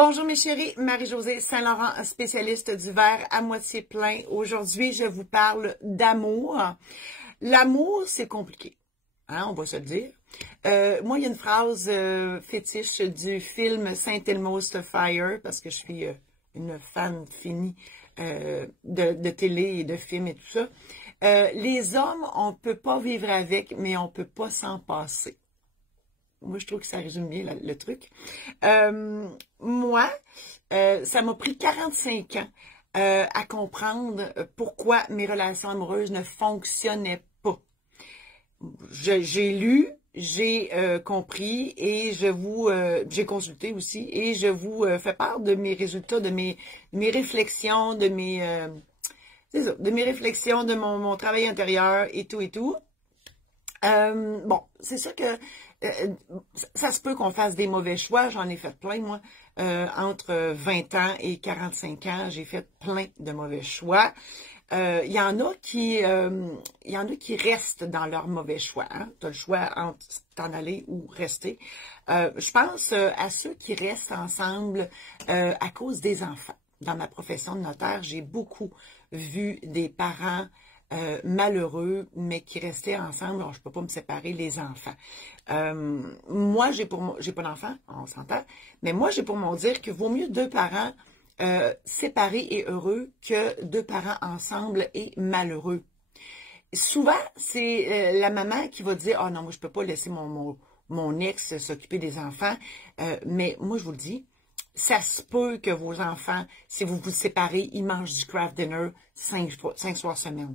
Bonjour mes chéris, Marie-Josée Saint-Laurent, spécialiste du verre à moitié plein. Aujourd'hui, je vous parle d'amour. L'amour, c'est compliqué, hein, on va se le dire. Moi, il y a une phrase fétiche du film Saint Elmo's Fire, parce que je suis une fan finie de télé et de films et tout ça. Les hommes, on peut pas vivre avec, mais on peut pas s'en passer. Moi, je trouve que ça résume bien le truc. Moi, ça m'a pris 45 ans à comprendre pourquoi mes relations amoureuses ne fonctionnaient pas. J'ai lu, j'ai compris et j'ai consulté aussi et je vous fais part de mes résultats, de mes réflexions, de mes réflexions, de mon travail intérieur et tout et tout. Bon, c'est sûr que ça se peut qu'on fasse des mauvais choix. J'en ai fait plein, moi. Entre 20 ans et 45 ans, j'ai fait plein de mauvais choix. Il y en a qui restent dans leur mauvais choix. Hein? Tu as le choix entre t'en aller ou rester. Je pense à ceux qui restent ensemble à cause des enfants. Dans ma profession de notaire, j'ai beaucoup vu des parents malheureux, mais qui restaient ensemble. Alors, je peux pas me séparer, les enfants. Moi, j'ai pas d'enfant, on s'entend, mais moi, j'ai pour mon dire que vaut mieux deux parents séparés et heureux que deux parents ensemble et malheureux. Souvent, c'est la maman qui va dire « Ah non, moi, je peux pas laisser mon ex s'occuper des enfants. » Mais moi, je vous le dis, ça se peut que vos enfants, si vous vous séparez, ils mangent du craft dinner 5 soirs semaine.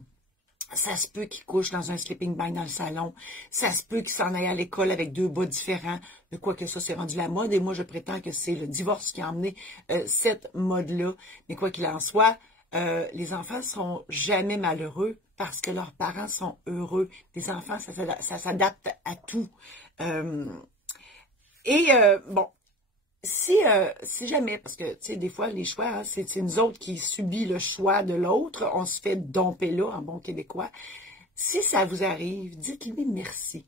Ça se peut qu'ils couchent dans un sleeping bag dans le salon. Ça se peut qu'ils s'en aillent à l'école avec deux bas différents. De quoi que ça, c'est rendu la mode. Et moi, je prétends que c'est le divorce qui a emmené cette mode-là. Mais quoi qu'il en soit, les enfants seront jamais malheureux parce que leurs parents sont heureux. Les enfants, ça s'adapte à tout. Bon. Si jamais, parce que, tu sais, des fois, les choix, hein, c'est nous autres qui subit le choix de l'autre, on se fait domper là, en bon québécois. Si ça vous arrive, dites-lui merci.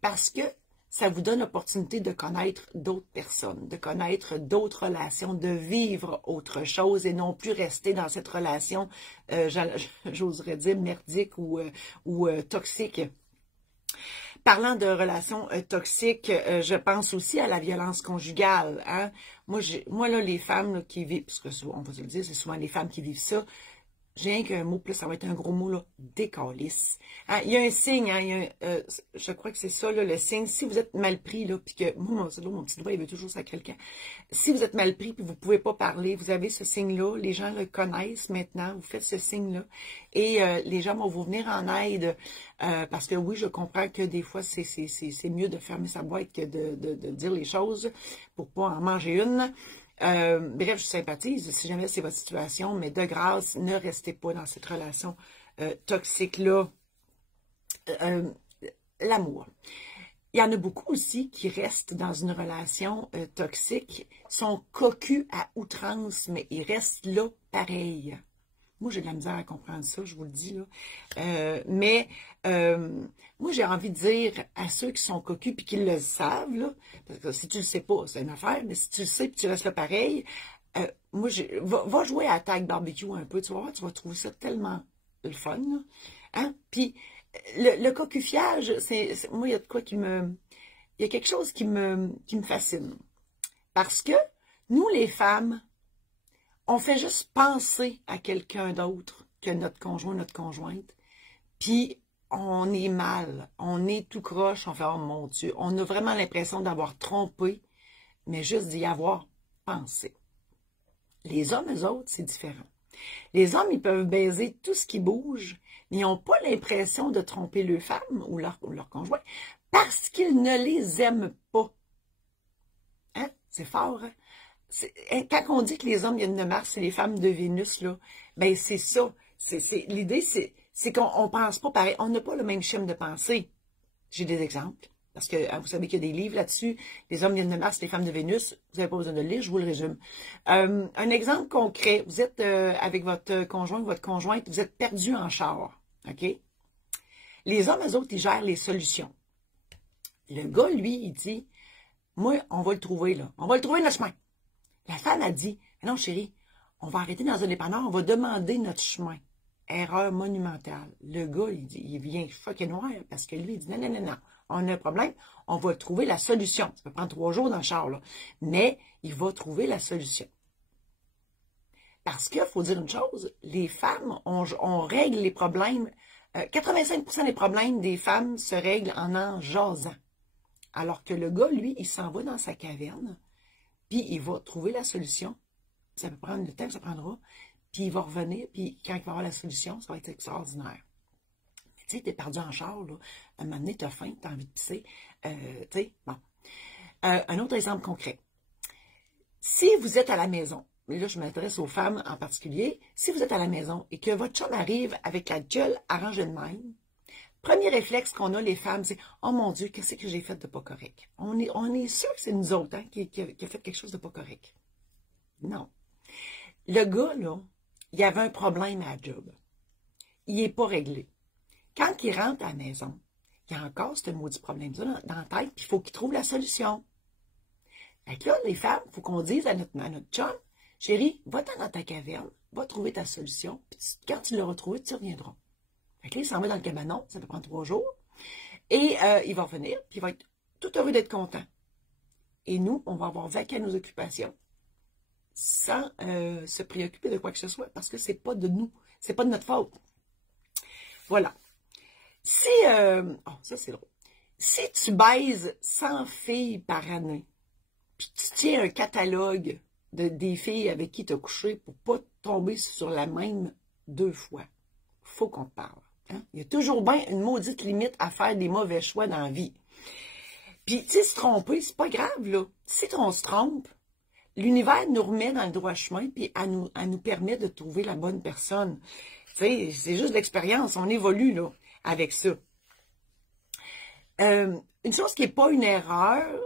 Parce que ça vous donne l'opportunité de connaître d'autres personnes, de connaître d'autres relations, de vivre autre chose et non plus rester dans cette relation, j'oserais dire, merdique ou toxique. Parlant de relations toxiques, je pense aussi à la violence conjugale. Hein? Moi là, les femmes là, qui vivent, parce que souvent, on va se le dire, c'est souvent les femmes qui vivent ça, j'ai rien qu'un mot, plus ça va être un gros mot, là, décalisse. Hein, il y a un signe, hein, je crois que c'est ça, là, le signe. Si vous êtes mal pris, là, puis que, moi, mon petit doigt, il veut toujours ça quelqu'un. Si vous êtes mal pris, puis vous pouvez pas parler, vous avez ce signe-là, les gens le connaissent maintenant, vous faites ce signe-là, et les gens vont vous venir en aide, parce que oui, je comprends que des fois, c'est mieux de fermer sa boîte que de dire les choses pour pas en manger une. Bref, je sympathise si jamais c'est votre situation, mais de grâce, ne restez pas dans cette relation toxique-là. L'amour. Il y en a beaucoup aussi qui restent dans une relation toxique, sont cocus à outrance, mais ils restent là pareil. Moi, j'ai de la misère à comprendre ça, je vous le dis, là. Moi, j'ai envie de dire à ceux qui sont cocus puis qui le savent, là, parce que si tu le sais pas, c'est une affaire, mais si tu le sais puis tu restes là pareil, moi, va jouer à Tag Barbecue un peu, tu vas voir, tu vas trouver ça tellement le fun, là. Hein? Puis, le cocufiage, moi, il y a de quoi il y a quelque chose qui me fascine. Parce que, nous, les femmes, on fait juste penser à quelqu'un d'autre que notre conjoint, notre conjointe, puis on est mal, on est tout croche, on fait « Oh mon Dieu », on a vraiment l'impression d'avoir trompé, mais juste d'y avoir pensé. Les hommes, eux autres, c'est différent. Les hommes, ils peuvent baiser tout ce qui bouge, mais ils n'ont pas l'impression de tromper leur femme ou leur conjoint parce qu'ils ne les aiment pas. Hein? C'est fort, hein? Quand on dit que les hommes viennent de Mars et les femmes de Vénus, là, ben c'est ça. L'idée, c'est qu'on pense pas pareil. On n'a pas le même schéma de pensée. J'ai des exemples. Parce que vous savez qu'il y a des livres là-dessus. Les hommes viennent de Mars, les femmes de Vénus. Vous n'avez pas besoin de le lire, je vous le résume. Un exemple concret. Vous êtes avec votre conjoint, votre conjointe, vous êtes perdu en char. OK? Les hommes, eux autres, ils gèrent les solutions. Le gars, lui, il dit, moi, on va le trouver, là. On va le trouver le chemin. La femme a dit, non chérie, on va arrêter dans un dépanneur, on va demander notre chemin. Erreur monumentale. Le gars, il vient fucking noir parce que lui, il dit, non, non, non, non, on a un problème, on va trouver la solution. Ça peut prendre 3 jours dans le char, là. Mais il va trouver la solution. Parce qu'il faut dire une chose, les femmes, on règle les problèmes, 85% des problèmes des femmes se règlent en jasant. Alors que le gars, lui, il s'en va dans sa caverne, puis il va trouver la solution. Ça peut prendre le temps que ça prendra, puis il va revenir, puis quand il va avoir la solution, ça va être extraordinaire. Tu sais, t'es perdu en char, là. À un moment donné, t'as faim, t'as envie de pisser. Tu sais, bon. Un autre exemple concret. Si vous êtes à la maison, et là, je m'adresse aux femmes en particulier, si vous êtes à la maison et que votre chum arrive avec la gueule arrangée de même, premier réflexe qu'on a, les femmes, c'est « Oh mon Dieu, qu'est-ce que j'ai fait de pas correct? » On est sûr que c'est nous autres hein, qui a fait quelque chose de pas correct. Non. Le gars, là, il avait un problème à la job. Il n'est pas réglé. Quand il rentre à la maison, il y a encore ce maudit problème-là dans la tête, puis il faut qu'il trouve la solution. Fait que là, les femmes, il faut qu'on dise à notre chum, « Chérie, va-t'en dans ta caverne, va trouver ta solution, puis quand tu l'auras trouvée, tu reviendras. » Fait que là, il s'en va dans le cabanon, ça peut prendre 3 jours, et il va revenir, puis il va être tout heureux d'être content. Et nous, on va avoir vaqué à nos occupations, sans se préoccuper de quoi que ce soit, parce que c'est pas de nous, c'est pas de notre faute. Voilà. Si, oh, ça c'est drôle. Si tu baises 100 filles par année, puis tu tiens un catalogue des filles avec qui tu as couché pour pas tomber sur la même 2 fois, faut qu'on te parle. Hein? Il y a toujours bien une maudite limite à faire des mauvais choix dans la vie. Puis, tu sais, se tromper, c'est pas grave, là. Si on se trompe, l'univers nous remet dans le droit chemin, puis elle nous permet de trouver la bonne personne. Tu sais, c'est juste l'expérience, on évolue, là, avec ça. Une chose qui n'est pas une erreur,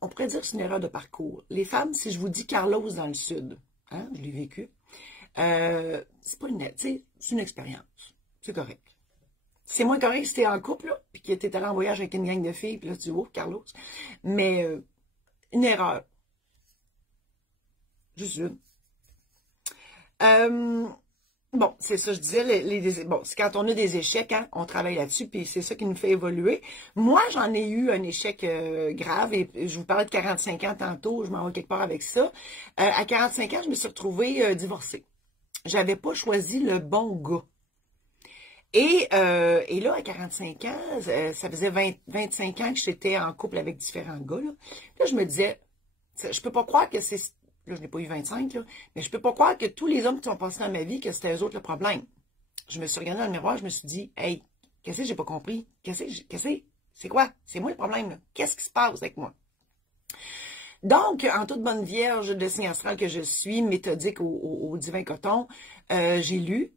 on pourrait dire que c'est une erreur de parcours. Les femmes, si je vous dis Carlos dans le Sud, hein, je l'ai vécu, c'est pas c'est une expérience. C'est correct. C'est moins correct si t'es en couple, là, puis que t'es allé en voyage avec une gang de filles, puis là, tu vois, Carlos. Mais, une erreur. Juste une. Bon, c'est ça, je disais, bon, c'est quand on a des échecs, hein, on travaille là-dessus, puis c'est ça qui nous fait évoluer. Moi, j'en ai eu un échec grave, et je vous parlais de 45 ans tantôt, je m'en vais quelque part avec ça. À 45 ans, je me suis retrouvée divorcée. J'avais pas choisi le bon gars. Et là, à 45 ans, ça faisait 25 ans que j'étais en couple avec différents gars. Là, je me disais, je peux pas croire que c'est... Là, je n'ai pas eu 25, là, mais je peux pas croire que tous les hommes qui sont passés dans ma vie, que c'était eux autres le problème. Je me suis regardée dans le miroir, je me suis dit, hey, qu'est-ce que j'ai pas compris? C'est quoi? C'est moi le problème, là. Qu'est-ce qui se passe avec moi? Donc, en toute bonne vierge de signe astral que je suis, méthodique au divin coton, j'ai lu,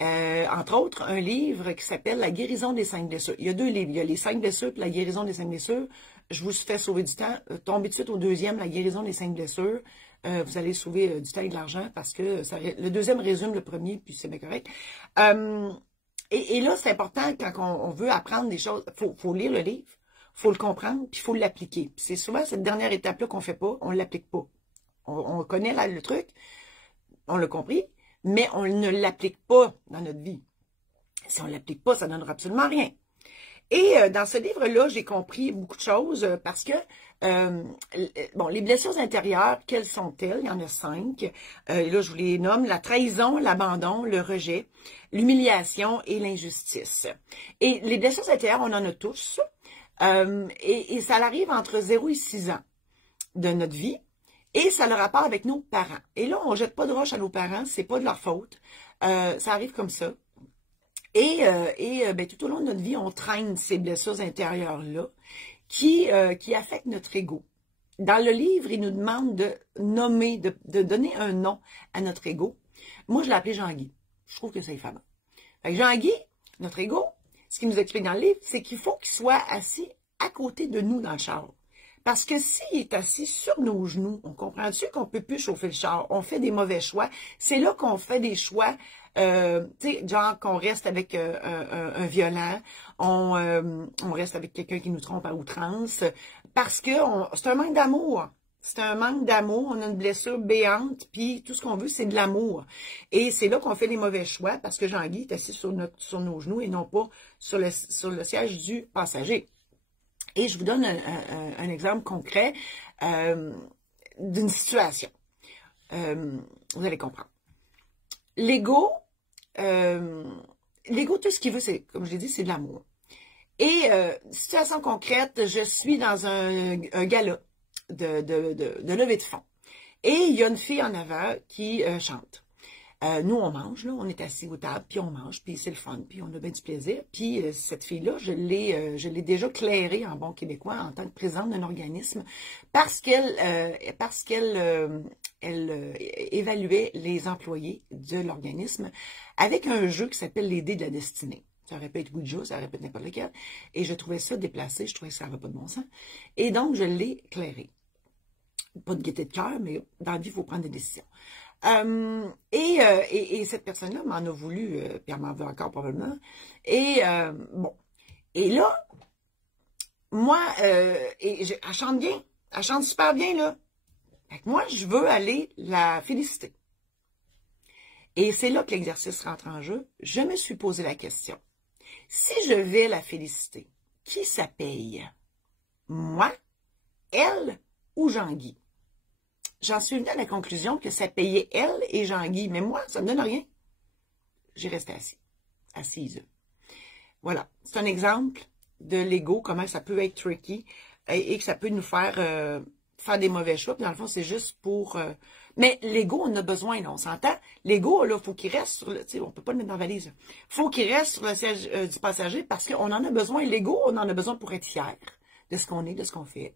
entre autres, un livre qui s'appelle La guérison des 5 blessures. Il y a 2 livres. Il y a les 5 blessures et la guérison des 5 blessures. Je vous fais sauver du temps. Tombez tout de suite au 2e, La guérison des 5 blessures. Vous allez sauver du temps et de l'argent parce que le 2e résume le premier, puis c'est bien correct. Et là, c'est important quand on veut apprendre des choses. Faut lire le livre, faut le comprendre, puis il faut l'appliquer. C'est souvent cette dernière étape-là qu'on fait pas, on l'applique pas. On connaît là le truc, on l'a compris, mais on ne l'applique pas dans notre vie. Si on ne l'applique pas, ça ne donnera absolument rien. Et dans ce livre-là, j'ai compris beaucoup de choses parce que, bon, les blessures intérieures, quelles sont-elles? Il y en a 5. Là, je vous les nomme. La trahison, l'abandon, le rejet, l'humiliation et l'injustice. Et les blessures intérieures, on en a tous. Et ça arrive entre 0 et 6 ans de notre vie. Et ça a le rapport avec nos parents. Et là, on ne jette pas de roche à nos parents, c'est pas de leur faute. Ça arrive comme ça. Et ben, tout au long de notre vie, on traîne ces blessures intérieures-là qui affectent notre ego. Dans le livre, il nous demande de nommer, de donner un nom à notre ego. Moi, je l'ai appelé Jean-Guy. Je trouve que c'est fameux. Fait que Jean-Guy, notre ego, ce qu'il nous explique dans le livre, c'est qu'il faut qu'il soit assis à côté de nous dans le char. Parce que s'il est assis sur nos genoux, on comprend-tu qu'on peut plus chauffer le char? On fait des mauvais choix. C'est là qu'on fait des choix, tu sais, genre qu'on reste avec un violent, on reste avec quelqu'un qui nous trompe à outrance, parce que c'est un manque d'amour. C'est un manque d'amour, on a une blessure béante, puis tout ce qu'on veut, c'est de l'amour. Et c'est là qu'on fait les mauvais choix, parce que Jean-Guy est assis sur nos genoux et non pas sur le siège du passager. Et je vous donne un exemple concret d'une situation. Vous allez comprendre. L'ego, tout ce qu'il veut, c'est, comme je l'ai dit, c'est de l'amour. Et situation concrète, je suis dans un gala de levée de fonds. Et il y a une fille en avant qui chante. Nous, on mange, là, on est assis aux tables, puis on mange, puis c'est le fun, puis on a bien du plaisir. Puis cette fille-là, je l'ai déjà clairée en bon québécois en tant que présidente d'un organisme parce qu'elle évaluait les employés de l'organisme avec un jeu qui s'appelle les dés de la destinée. Ça aurait pu être Ouija, ça aurait pu être n'importe lequel. Et je trouvais ça déplacé, je trouvais que ça n'avait pas de bon sens. Et donc, je l'ai clairée. Pas de gaieté de cœur, mais dans la vie, il faut prendre des décisions. Et cette personne-là m'en a voulu, puis elle m'en veut encore probablement. Et bon. Et là, moi, elle chante bien. Elle chante super bien, là. Fait que moi, je veux aller la féliciter. Et c'est là que l'exercice rentre en jeu. Je me suis posé la question. Si je vais la féliciter, qui ça paye? Moi, elle ou Jean-Guy? J'en suis venue à la conclusion que ça payait elle et Jean-Guy. Mais moi, ça ne me donne rien. J'ai resté assise. Voilà. C'est un exemple de l'ego, comment ça peut être tricky et que ça peut nous faire des mauvais choix. Puis dans le fond, c'est juste pour... Mais l'ego, on a besoin, là, on s'entend. L'ego, là, il faut qu'il reste sur le... Tu sais, on peut pas le mettre dans la valise. Il faut qu'il reste sur le siège du passager parce qu'on en a besoin. L'ego, on en a besoin pour être fier de ce qu'on est, de ce qu'on fait.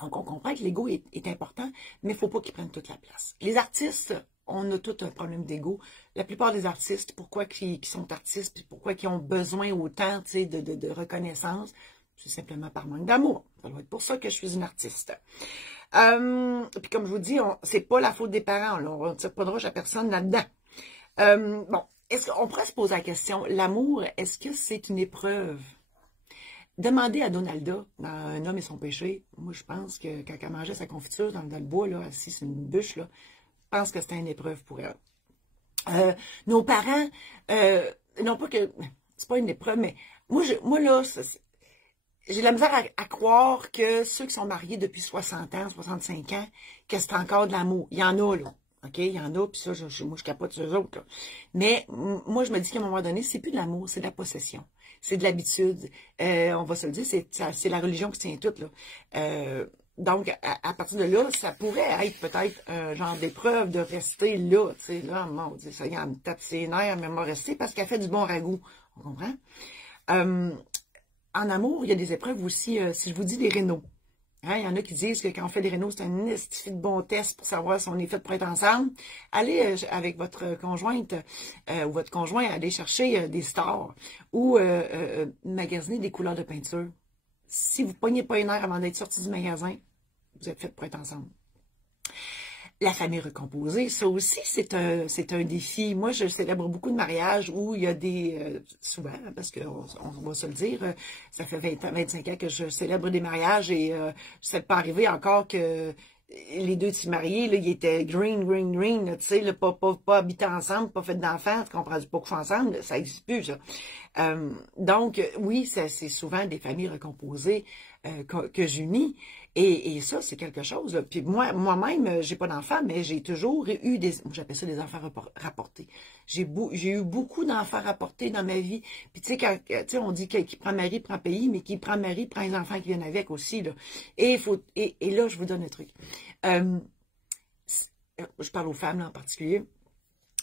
Donc, on comprend que l'ego est important, mais il ne faut pas qu'il prenne toute la place. Les artistes, on a tout un problème d'ego. La plupart des artistes, pourquoi ils sont artistes, puis pourquoi ils ont besoin autant de reconnaissance, c'est simplement par manque d'amour. Ça doit être pour ça que je suis une artiste. Puis comme je vous dis, c'est pas la faute des parents. Là, on ne tire pas de roche à personne là-dedans. Bon, est-ce qu'on pourrait se poser la question, l'amour, est-ce que c'est une épreuve? Demandez à Donalda, dans Un homme et son péché, moi je pense que quand elle mangeait sa confiture dans le bois, là, assis sur une bûche, là, je pense que c'était une épreuve pour elle. Nos parents, non pas que, c'est pas une épreuve, mais moi là, j'ai la misère à croire que ceux qui sont mariés depuis 60 ans, 65 ans, que c'est encore de l'amour. Il y en a, là. OK? Il y en a, puis ça, moi, je capote sur eux autres, là. Mais moi, je me dis qu'à un moment donné, c'est plus de l'amour, c'est de la possession. C'est de l'habitude. On va se le dire, c'est la religion qui tient tout, là. Donc, à partir de là, ça pourrait être peut-être un genre d'épreuve de rester là. Tu sais, là, mon Dieu, ça y est, elle me tape ses nerfs, mais elle m'a resté parce qu'elle fait du bon ragoût. On comprend? En amour, il y a des épreuves aussi, si je vous dis des rénaux. Hein, il y en a qui disent que quand on fait des rénaux, c'est un esti de bon test pour savoir si on est fait pour être ensemble. Allez avec votre conjointe ou votre conjoint, allez chercher des stars ou magasiner des couleurs de peinture. Si vous ne pognez pas une heure avant d'être sorti du magasin, vous êtes fait pour être ensemble. La famille recomposée, ça aussi, c'est un défi. Moi, je célèbre beaucoup de mariages où il y a des... souvent, parce qu'on va se le dire, ça fait 20 ans, 25 ans que je célèbre des mariages et ça n'est pas arrivé encore que les deux petits mariés, là, ils étaient green, tu sais, pas habités ensemble, pas fait d'enfants, tu comprends, pas coucher ensemble, ça n'existe plus, ça. Donc, oui, c'est souvent des familles recomposées que j'unis. Et ça, c'est quelque chose. Là. Puis moi-même, j'ai pas d'enfants, mais j'ai toujours eu j'appelle ça des enfants rapportés. J'ai eu beaucoup d'enfants rapportés dans ma vie. Puis tu sais, on dit qui prend mari, prend pays, mais qui prend mari, prend les enfants qui viennent avec aussi, là. Et là, je vous donne un truc. Je parle aux femmes, là, en particulier.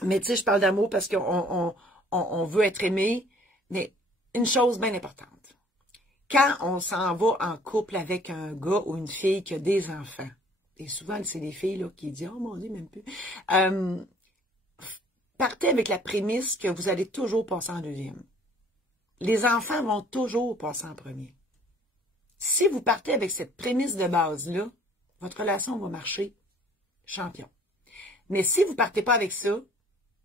Mais tu sais, je parle d'amour parce qu'on veut être aimé. Mais une chose bien importante. Quand on s'en va en couple avec un gars ou une fille qui a des enfants, et souvent c'est des filles là, qui disent « Oh mon Dieu, même plus », partez avec la prémisse que vous allez toujours passer en deuxième. Les enfants vont toujours passer en premier. Si vous partez avec cette prémisse de base-là, votre relation va marcher champion. Mais si vous ne partez pas avec ça,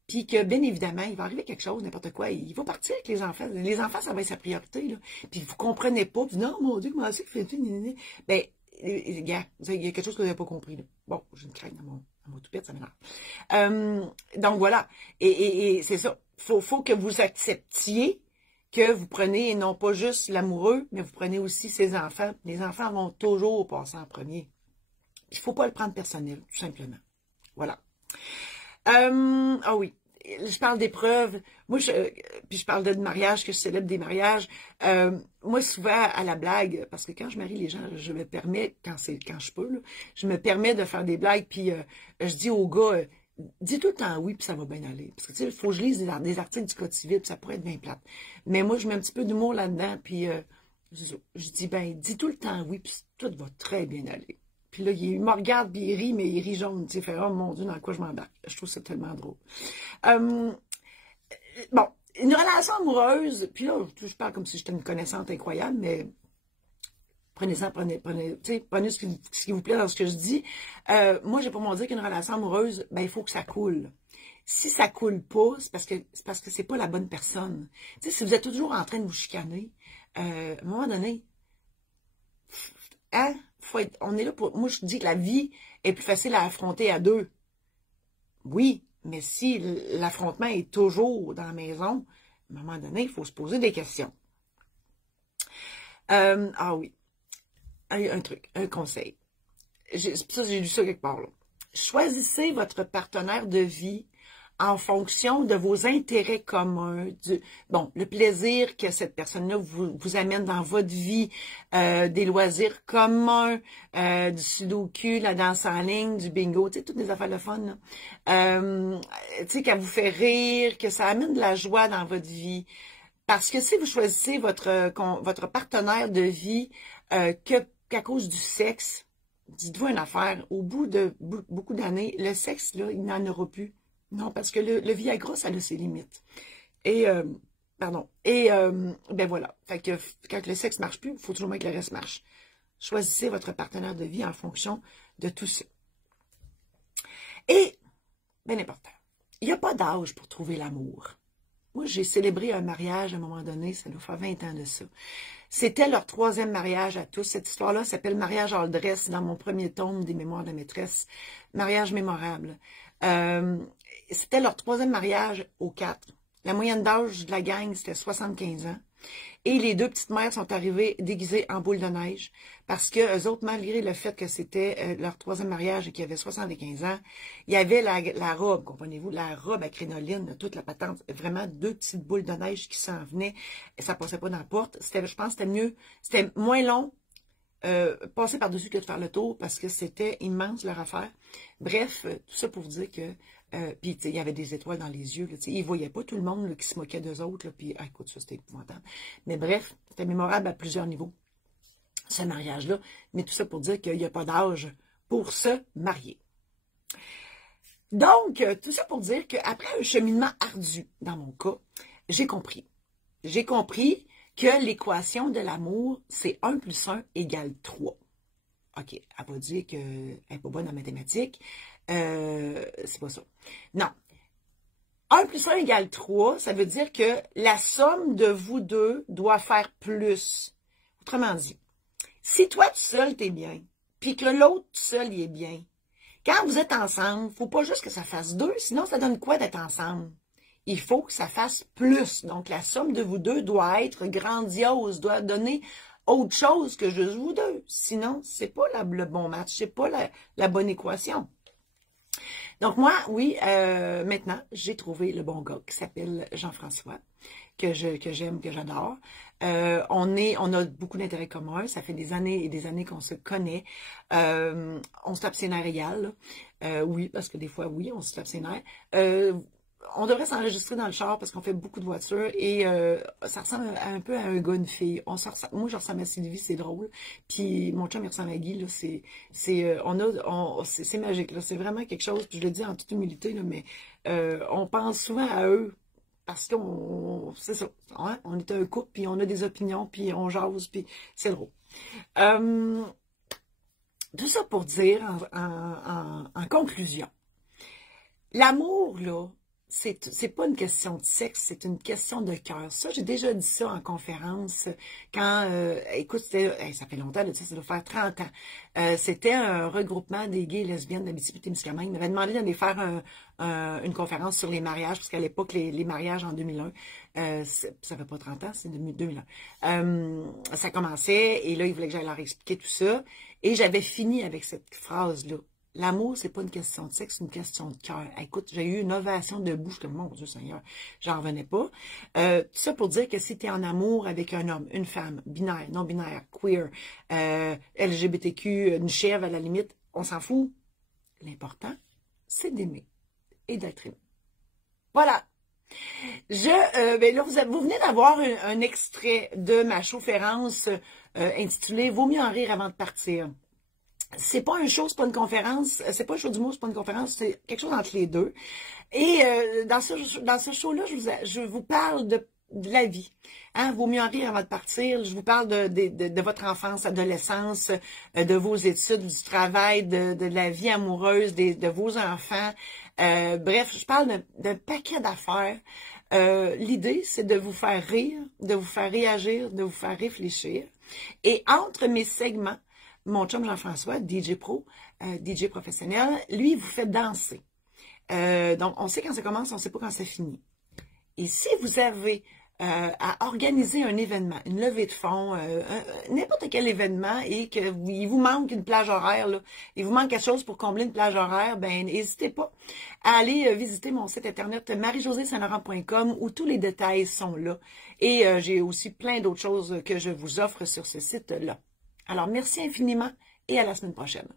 puis que, bien évidemment, il va arriver quelque chose, n'importe quoi, il va partir avec les enfants. Les enfants, ça va être sa priorité, là. Puis vous comprenez pas, puis non, mon Dieu, comment c'est que fait-tu? Ben, gars, il y a quelque chose que vous n'avez pas compris. Là. Bon, j'ai une crainte dans mon toupette, ça m'énerve. Donc voilà. Et c'est ça. Faut que vous acceptiez que vous prenez non pas juste l'amoureux, mais vous prenez aussi ses enfants. Les enfants vont toujours passer en premier. Il ne faut pas le prendre personnel, tout simplement. Voilà. Ah oui, je parle d'épreuves. Moi, puis je parle de mariage, que je célèbre des mariages. Moi, souvent, à la blague, parce que quand je marie les gens, je me permets, quand je peux, là, je me permets de faire des blagues, puis je dis aux gars, dis tout le temps oui, puis ça va bien aller. Parce que, tu sais, il faut que je lise des articles du Code civil, puis ça pourrait être bien plate. Mais moi, je mets un petit peu d'humour là-dedans, puis je dis, ben, dis tout le temps oui, puis tout va très bien aller. Puis là, il me regarde, puis il rit, mais il rit jaune. Tu sais, fait, oh mon Dieu, dans quoi je m'embarque. Je trouve ça tellement drôle. Bon, une relation amoureuse, puis là, je parle comme si j'étais une connaissante incroyable, mais prenez-en, prenez ce qui vous plaît dans ce que je dis. Moi, j'ai pour moi dire qu'une relation amoureuse, ben, il faut que ça coule. Si ça coule pas, c'est parce que c'est pas la bonne personne. Tu sais, si vous êtes toujours en train de vous chicaner, à un moment donné, hein? On est là pour... Moi, je dis que la vie est plus facile à affronter à deux. Oui, mais si l'affrontement est toujours dans la maison, à un moment donné, il faut se poser des questions. Ah oui, un truc, un conseil. J'ai lu ça quelque part, là. Choisissez votre partenaire de vie en fonction de vos intérêts communs, le plaisir que cette personne-là vous amène dans votre vie, des loisirs communs, du sudoku, la danse en ligne, du bingo, tu sais, toutes des affaires de fun, là. Tu sais, qu'elle vous fait rire, que ça amène de la joie dans votre vie. Parce que si vous choisissez votre partenaire de vie qu'à cause du sexe, dites-vous une affaire, au bout de beaucoup d'années, le sexe, là, il n'en aura plus. Non, parce que le Viagra, ça a ses limites. Et, ben voilà. Fait que quand le sexe marche plus, il faut toujours que le reste marche. Choisissez votre partenaire de vie en fonction de tout ça. Et, bien important, il n'y a pas d'âge pour trouver l'amour. Moi, j'ai célébré un mariage à un moment donné, ça doit faire 20 ans de ça. C'était leur 3e mariage à tous. Cette histoire-là s'appelle Mariage Aldress dans mon premier tome des Mémoires de maîtresse. Mariage mémorable. C'était leur 3e mariage aux 4. La moyenne d'âge de la gang, c'était 75 ans. Et les 2 petites mères sont arrivées déguisées en boule de neige parce que eux autres, malgré le fait que c'était leur 3e mariage et qu'ils avaient 75 ans, il y avait la robe, comprenez-vous, la robe à crinoline, toute la patente, vraiment 2 petites boules de neige qui s'en venaient et ça passait pas dans la porte. Je pense que c'était moins long passer par-dessus que de faire le tour parce que c'était immense leur affaire. Bref, tout ça pour vous dire que puis, il y avait des étoiles dans les yeux. Là, ils ne voyaient pas tout le monde là, qui se moquait d'eux autres. Là, puis, écoute, ça, c'était épouvantable. Mais bref, c'était mémorable à plusieurs niveaux, ce mariage-là. Mais tout ça pour dire qu'il n'y a pas d'âge pour se marier. Donc, tout ça pour dire qu'après un cheminement ardu, dans mon cas, j'ai compris. J'ai compris que l'équation de l'amour, c'est 1 + 1 = 3. OK, elle va dire qu'elle n'est pas bonne en mathématiques. C'est pas ça. Non. 1 + 1 = 3, ça veut dire que la somme de vous deux doit faire plus. Autrement dit, si toi tout seul t'es bien, puis que l'autre tout seul il est bien, quand vous êtes ensemble, faut pas juste que ça fasse 2, sinon ça donne quoi d'être ensemble? Il faut que ça fasse plus. Donc la somme de vous deux doit être grandiose, doit donner autre chose que juste vous deux. Sinon, c'est pas le bon match, c'est pas la bonne équation. Donc moi, oui, maintenant, j'ai trouvé le bon gars qui s'appelle Jean-François, que j'aime, que j'adore. On a beaucoup d'intérêts communs. Ça fait des années et des années qu'on se connaît. On se tape ses nerfs égal. Oui, parce que des fois, oui, on se tape ses nerfs. On devrait s'enregistrer dans le char parce qu'on fait beaucoup de voitures et ça ressemble un peu à un gars, une fille. Moi, je ressemble à Sylvie, c'est drôle. Puis mon chum, il ressemble à Guy. Là, c'est magique. Là, c'est vraiment quelque chose. Puis je le dis en toute humilité, là, mais on pense souvent à eux parce c'est ça. Hein? On est un couple, puis on a des opinions, puis on jase, puis c'est drôle. Tout ça pour dire en conclusion, l'amour, là, c'est pas une question de sexe, c'est une question de cœur. Ça, j'ai déjà dit ça en conférence quand, écoute, ça fait longtemps, là, ça doit faire 30 ans. C'était un regroupement des gays et lesbiennes d'Abitibi-Témiscamingue. Ils m'avaient demandé d'aller faire une conférence sur les mariages, parce qu'à l'époque, les mariages en 2001, ça fait pas 30 ans, c'est 2001. Ça commençait, et là, ils voulaient que j'aille leur expliquer tout ça. Et j'avais fini avec cette phrase-là. L'amour, c'est pas une question de sexe, c'est une question de cœur. Écoute, j'ai eu une ovation de bouche comme, mon Dieu Seigneur, j'en revenais pas. Tout ça pour dire que si tu es en amour avec un homme, une femme, binaire, non-binaire, queer, LGBTQ, une chèvre à la limite, on s'en fout. L'important, c'est d'aimer et d'être aimé. Voilà. Ben là, vous venez d'avoir un extrait de ma conférence intitulée « Vaut mieux en rire avant de partir ». C'est pas un show, c'est pas une conférence, c'est pas un show d'humour, c'est pas une conférence, c'est quelque chose entre les deux. Et dans ce show-là, je vous parle de la vie. Hein? Vaut mieux en rire avant de partir. Je vous parle de votre enfance, adolescence, de vos études, du travail, de la vie amoureuse, de vos enfants. Bref, je parle d'un paquet d'affaires. L'idée, c'est de vous faire rire, de vous faire réagir, de vous faire réfléchir. Et entre mes segments, mon chum Jean-François, DJ Pro, DJ professionnel, lui, il vous fait danser. Donc, on sait quand ça commence, on ne sait pas quand ça finit. Et si vous avez à organiser un événement, une levée de fonds, n'importe quel événement, et qu'il vous manque une plage horaire, là, il vous manque quelque chose pour combler une plage horaire, ben n'hésitez pas à aller visiter mon site internet marie-josée-saint-laurent.com où tous les détails sont là. Et j'ai aussi plein d'autres choses que je vous offre sur ce site-là. Alors, merci infiniment et à la semaine prochaine.